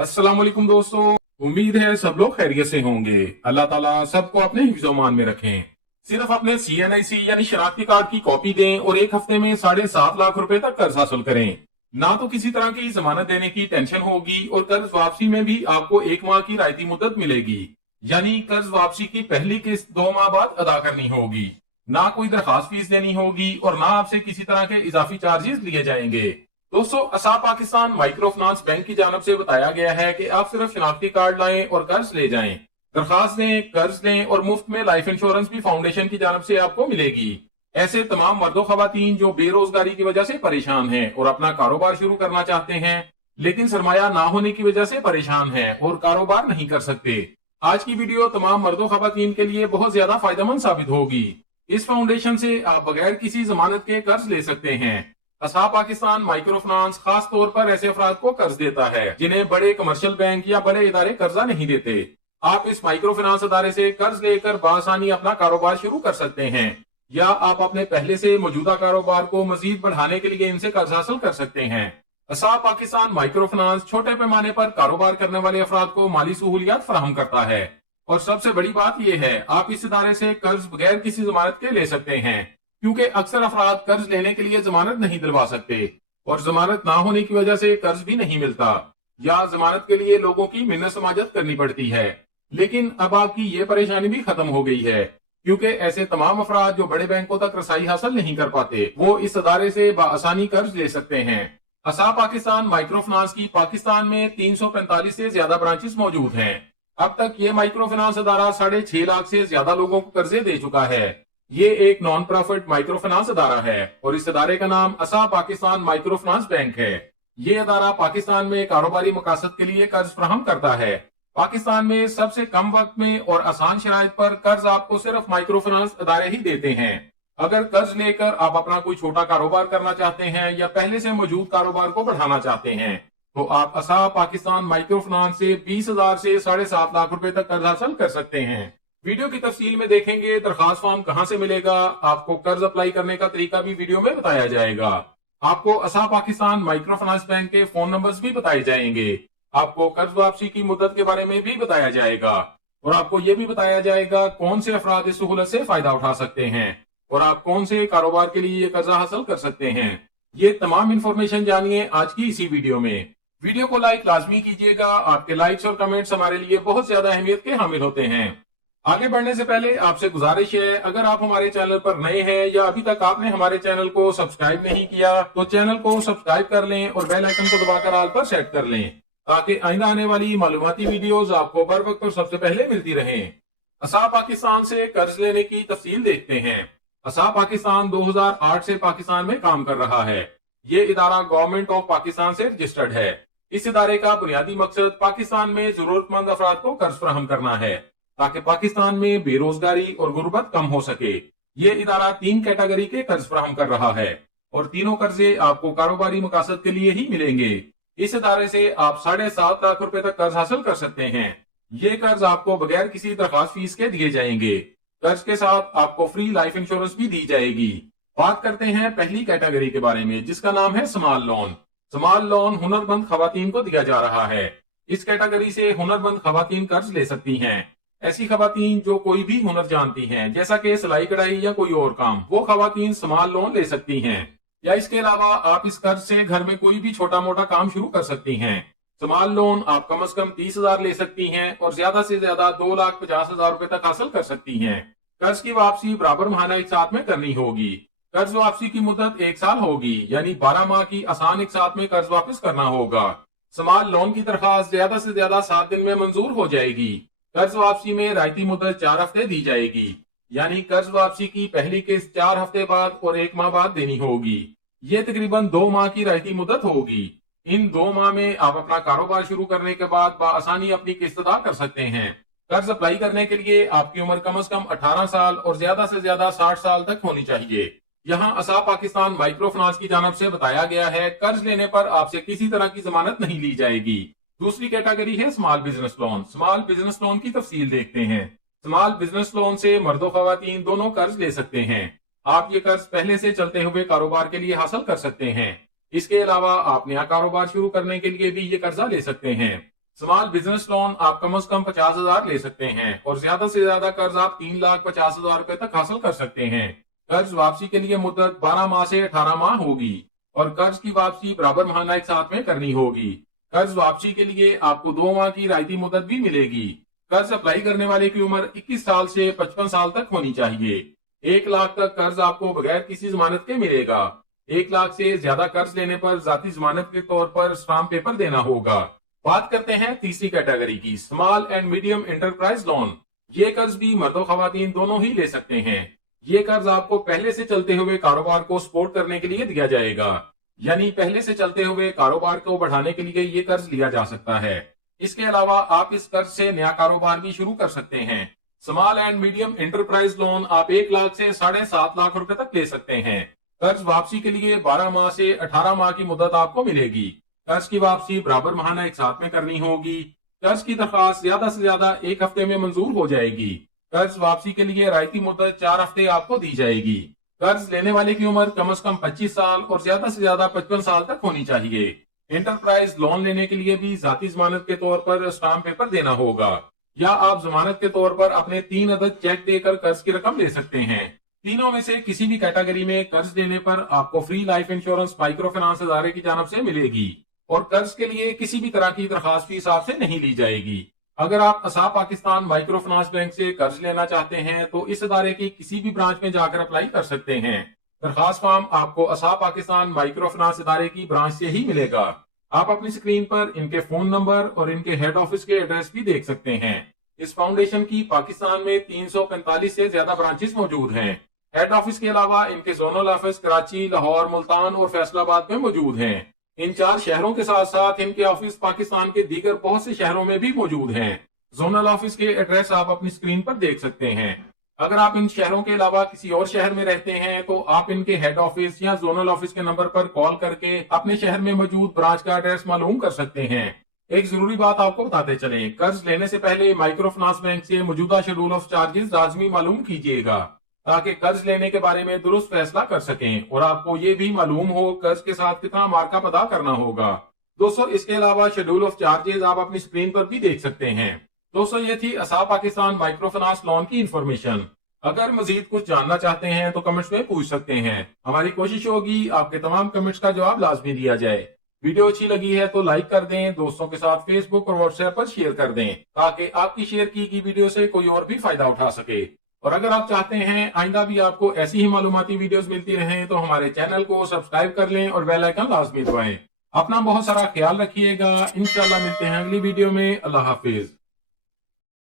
अस्सलाम वालेकुम दोस्तों। उम्मीद है सब लोग खैरियत से होंगे। अल्लाह ताला सबको अपने हिफ्ज़-ओ-मान में रखें। सिर्फ अपने CNIC यानी शनाख्ती कार्ड की कॉपी दें और एक हफ्ते में 7.5 लाख रुपए तक कर्ज हासिल करें। ना तो किसी तरह की जमानत देने की टेंशन होगी और कर्ज वापसी में भी आपको 1 माह की रायती मुद्दत मिलेगी। यानी कर्ज वापसी की पहली किस्त 2 माह बाद अदा करनी होगी। ना कोई दरखास्त फीस देनी होगी और ना आपसे किसी तरह के इजाफी चार्जेस लिए जाएंगे। दोस्तों, असा पाकिस्तान माइक्रो फाइनेंस बैंक की जानब से बताया गया है कि आप सिर्फ शनाख्ती कार्ड लाएं और कर्ज ले जाएं, दरखास्त दें, कर्ज लें और मुफ्त में लाइफ इंश्योरेंस भी फाउंडेशन की जानब से आपको मिलेगी। ऐसे तमाम मर्दों खवातीन जो बेरोजगारी की वजह से परेशान हैं और अपना कारोबार शुरू करना चाहते हैं लेकिन सरमाया ना होने की वजह से परेशान हैं और कारोबार नहीं कर सकते, आज की वीडियो तमाम मर्दों खवातीन के लिए बहुत ज्यादा फायदेमंद साबित होगी। इस फाउंडेशन से आप बगैर किसी जमानत के कर्ज ले सकते हैं। असा पाकिस्तान माइक्रो फाइनेंस खास तौर पर ऐसे अफराद को कर्ज देता है जिन्हें बड़े कमर्शियल बैंक या बड़े इदारे कर्जा नहीं देते। आप इस माइक्रो फाइनेंस अदारे से कर्ज लेकर बआसानी अपना कारोबार शुरू कर सकते हैं या आप अपने पहले से मौजूदा कारोबार को मजीद बढ़ाने के लिए इनसे कर्ज हासिल कर सकते हैं। असा पाकिस्तान माइक्रो फाइनेंस छोटे पैमाने पर कारोबार करने वाले अफराद को माली सहूलियात फराहम करता है और सबसे बड़ी बात यह है आप इस इदारे से कर्ज बगैर किसी जमानत के ले सकते हैं, क्योंकि अक्सर अफराद कर्ज लेने के लिए जमानत नहीं दिलवा सकते और जमानत ना होने की वजह से कर्ज भी नहीं मिलता या जमानत के लिए लोगों की मिन्नत समाजत करनी पड़ती है। लेकिन अब आपकी ये परेशानी भी खत्म हो गई है, क्योंकि ऐसे तमाम अफराद जो बड़े बैंकों तक रसाई हासिल नहीं कर पाते वो इस अदारे से बआसानी कर्ज ले सकते हैं। असा पाकिस्तान माइक्रो फाइनेंस की पाकिस्तान में 345 से ज्यादा ब्रांचेस मौजूद हैं। अब तक ये माइक्रो फाइनेंस अदारा 6.5 लाख से ज्यादा लोगों को कर्जे दे चुका है। ये एक नॉन प्रॉफिट माइक्रो फाइनेंस अदारा है और इस अदारे का नाम असा पाकिस्तान माइक्रो फाइनेंस बैंक है। ये अदारा पाकिस्तान में कारोबारी मकासद के लिए कर्ज फराहम करता है। पाकिस्तान में सबसे कम वक्त में और आसान शराइत पर कर्ज आपको सिर्फ माइक्रो फाइनेंस अदारे ही देते हैं। अगर कर्ज लेकर आप अपना कोई छोटा कारोबार करना चाहते हैं या पहले से मौजूद कारोबार को बढ़ाना चाहते हैं तो आप असा पाकिस्तान माइक्रो फाइनेंस से 20,000 से 7.5 लाख रुपए तक कर्ज हासिल कर सकते हैं। वीडियो की तफसील में देखेंगे दरखास्त फॉर्म कहां से मिलेगा, आपको कर्ज अप्लाई करने का तरीका भी वीडियो में बताया जाएगा। आपको असा पाकिस्तान माइक्रो फाइनेंस बैंक के फोन नंबर्स भी बताए जाएंगे। आपको कर्ज वापसी की मुद्दत के बारे में भी बताया जाएगा और आपको ये भी बताया जाएगा कौन से अफराद इस सहूलत से फायदा उठा सकते हैं और आप कौन से कारोबार के लिए ये कर्जा हासिल कर सकते हैं। ये तमाम इन्फॉर्मेशन जानिए आज की इसी वीडियो में। वीडियो को लाइक लाजमी कीजिएगा, आपके लाइक्स और कमेंट्स हमारे लिए बहुत ज्यादा अहमियत के हामिल होते हैं। आगे बढ़ने से पहले आपसे गुजारिश है, अगर आप हमारे चैनल पर नए हैं या अभी तक आपने हमारे चैनल को सब्सक्राइब नहीं किया तो चैनल को सब्सक्राइब कर लें और बेल आइकन को दबाकर ऑल पर सेट कर लें ताकि आइंदा आने वाली मालूमाती वीडियोस आपको बर वक्त और सबसे पहले मिलती रहें। असा पाकिस्तान से कर्ज लेने की तफसील देखते हैं। असा पाकिस्तान 2008 से पाकिस्तान में काम कर रहा है। ये इदारा गवर्नमेंट ऑफ पाकिस्तान से रजिस्टर्ड है। इस इदारे का बुनियादी मकसद पाकिस्तान में जरूरतमंद अफराद को कर्ज फराहम करना है ताकि पाकिस्तान में बेरोजगारी और गुर्बत कम हो सके। ये इदारा 3 कैटेगरी के कर्ज फराहम कर रहा है और तीनों कर्जे आपको कारोबारी मकासद के लिए ही मिलेंगे। इस इदारे से आप 7.5 लाख रुपए तक कर्ज हासिल कर सकते हैं। ये कर्ज आपको बगैर किसी दरखास्त फीस के दिए जाएंगे। कर्ज के साथ आपको फ्री लाइफ इंश्योरेंस भी दी जाएगी। बात करते हैं पहली कैटेगरी के बारे में जिसका नाम है स्मॉल लोन। स्मॉल लोन हुनरमंद खवातीन को दिया जा रहा है। इस कैटेगरी से हुनरमंद खवातीन कर्ज ले सकती हैं। ऐसी खवातीन जो कोई भी हुनर जानती हैं जैसा कि सिलाई कढ़ाई या कोई और काम, वो खवातीन स्मॉल लोन ले सकती हैं। या इसके अलावा आप इस कर्ज से घर में कोई भी छोटा मोटा काम शुरू कर सकती हैं। स्मॉल लोन आप कम से कम 30,000 ले सकती हैं और ज्यादा से ज्यादा 2,50,000 रुपए तक हासिल कर सकती हैं। कर्ज की वापसी बराबर माहाना एक साथ में करनी होगी। कर्ज वापसी की मुद्दत 1 साल होगी, यानी 12 माह की आसान एक साथ में कर्ज वापस करना होगा। स्मॉल लोन की दरखास्त ज्यादा से ज्यादा 7 दिन में मंजूर हो जाएगी। कर्ज वापसी में रायती मुद्दत 4 हफ्ते दी जाएगी, यानी कर्ज वापसी की पहली किस्त 4 हफ्ते बाद और 1 माह बाद देनी होगी। ये तकरीबन 2 माह की रायती मुद्दत होगी। इन 2 माह में आप अपना कारोबार शुरू करने के बाद बआसानी अपनी किस्त अदा कर सकते हैं। कर्ज अप्लाई करने के लिए आपकी उम्र कम से कम 18 साल और ज्यादा से ज्यादा 60 साल तक होनी चाहिए। यहाँ असा पाकिस्तान माइक्रो फाइनेंस की जानब से बताया गया है कर्ज लेने पर आपसे किसी तरह की जमानत नहीं ली जाएगी। दूसरी कैटेगरी है small business loan. Small business loan की तफसील देखते हैं। स्मॉल बिजनेस लोन से मर्दों खवातीन दोनों कर्ज ले सकते हैं। आप ये कर्ज पहले से चलते हुए कारोबार के लिए हासिल कर सकते हैं। इसके अलावा आप नया कारोबार शुरू करने के लिए भी ये कर्जा ले सकते हैं। स्मॉल बिजनेस लोन आप कम से कम 50,000 ले सकते हैं और ज्यादा से ज्यादा कर्ज आप 3,50,000 रुपए तक हासिल कर सकते हैं। कर्ज वापसी के लिए मुद्दत 12 माह से 18 माह होगी और कर्ज की वापसी बराबर महाना एक साथ में करनी होगी। कर्ज वापसी के लिए आपको 2 माह की रायती मुद्दत भी मिलेगी। कर्ज अप्लाई करने वाले की उम्र 21 साल से 55 साल तक होनी चाहिए। 1 लाख तक कर्ज आपको बगैर किसी जमानत के मिलेगा। 1 लाख से ज्यादा कर्ज लेने पर जाती जमानत के तौर पर स्टाम्प पेपर देना होगा। बात करते हैं तीसरी कैटेगरी की, small and medium enterprise loan. ये कर्ज भी मर्द और खवातीन दोनों ही ले सकते हैं। ये कर्ज आपको पहले से चलते हुए कारोबार को सपोर्ट करने के लिए दिया जाएगा, यानी पहले से चलते हुए कारोबार को बढ़ाने के लिए ये कर्ज लिया जा सकता है। इसके अलावा आप इस कर्ज से नया कारोबार भी शुरू कर सकते हैं। Small and medium enterprise loan आप 1 लाख से 7.5 लाख रुपए तक ले सकते हैं। कर्ज वापसी के लिए 12 माह से 18 माह की मुद्दत आपको मिलेगी। कर्ज की वापसी बराबर महाना एक साथ में करनी होगी। कर्ज की दरखास्त ज्यादा से ज्यादा 1 हफ्ते में मंजूर हो जाएगी। कर्ज वापसी के लिए रायती मुद्दत 4 हफ्ते आपको दी जाएगी। कर्ज लेने वाले की उम्र कम से कम 25 साल और ज्यादा से ज्यादा 55 साल तक होनी चाहिए। एंटरप्राइज लोन लेने के लिए भी जाती जमानत के तौर पर स्टाम्प पेपर देना होगा, या आप जमानत के तौर पर अपने 3 अदद चेक देकर कर्ज की रकम ले सकते हैं। तीनों में से किसी भी कैटेगरी में कर्ज लेने पर आपको free life insurance micro finance इदारे की जानब से मिलेगी और कर्ज के लिए किसी भी तरह की दरखास्त फीस आपसे नहीं ली जाएगी। अगर आप असाब पाकिस्तान माइक्रो फाइनेंस बैंक से कर्ज लेना चाहते हैं तो इस इदारे की किसी भी ब्रांच में जाकर अप्लाई कर सकते हैं। दरखास्त फॉर्म आपको असाब पाकिस्तान माइक्रो फाइनेंस इदारे की ब्रांच से ही मिलेगा। आप अपनी स्क्रीन पर इनके फोन नंबर और इनके हेड ऑफिस के एड्रेस भी देख सकते हैं। इस फाउंडेशन की पाकिस्तान में 345 से ज्यादा ब्रांचेस मौजूद हैं। हेड ऑफिस के अलावा इनके जोनल ऑफिस कराची, लाहौर, मुल्तान और फैसलाबाद में मौजूद हैं। इन 4 शहरों के साथ साथ इनके ऑफिस पाकिस्तान के दीगर बहुत से शहरों में भी मौजूद हैं। जोनल ऑफिस के एड्रेस आप अपनी स्क्रीन पर देख सकते हैं। अगर आप इन शहरों के अलावा किसी और शहर में रहते हैं तो आप इनके हेड ऑफिस या जोनल ऑफिस के नंबर पर कॉल करके अपने शहर में मौजूद ब्रांच का एड्रेस मालूम कर सकते हैं। एक जरूरी बात आपको बताते चलें, कर्ज लेने से पहले माइक्रो फाइनेंस बैंक से मौजूदा शेड्यूल ऑफ चार्जेस लाजमी मालूम कीजिएगा ताकि कर्ज लेने के बारे में दुरुस्त फैसला कर सकें और आपको ये भी मालूम हो कर्ज के साथ कितना मार्कअप अदा करना होगा। दोस्तों, इसके अलावा शेड्यूल ऑफ चार्जेस आप अपनी स्क्रीन पर भी देख सकते हैं। दोस्तों, ये थी असाब पाकिस्तान माइक्रो फाइनेंस लोन की इन्फॉर्मेशन। अगर मजीद कुछ जानना चाहते हैं तो कमेंट्स में पूछ सकते हैं। हमारी कोशिश होगी आपके तमाम कमेंट्स का जवाब लाजमी दिया जाए। वीडियो अच्छी लगी है तो लाइक कर दें, दोस्तों के साथ फेसबुक और व्हाट्सएप पर शेयर कर दें ताकि आपकी शेयर की गई वीडियो से कोई और भी फायदा उठा सके। और अगर आप चाहते हैं आइंदा भी आपको ऐसी ही मालूमाती वीडियोस मिलती रहें तो हमारे चैनल को सब्सक्राइब कर लें और बेल आइकन लाजमी दबाएं। अपना बहुत सारा ख्याल रखिएगा। इंशाल्लाह मिलते हैं अगली वीडियो में। अल्लाह हाफिज।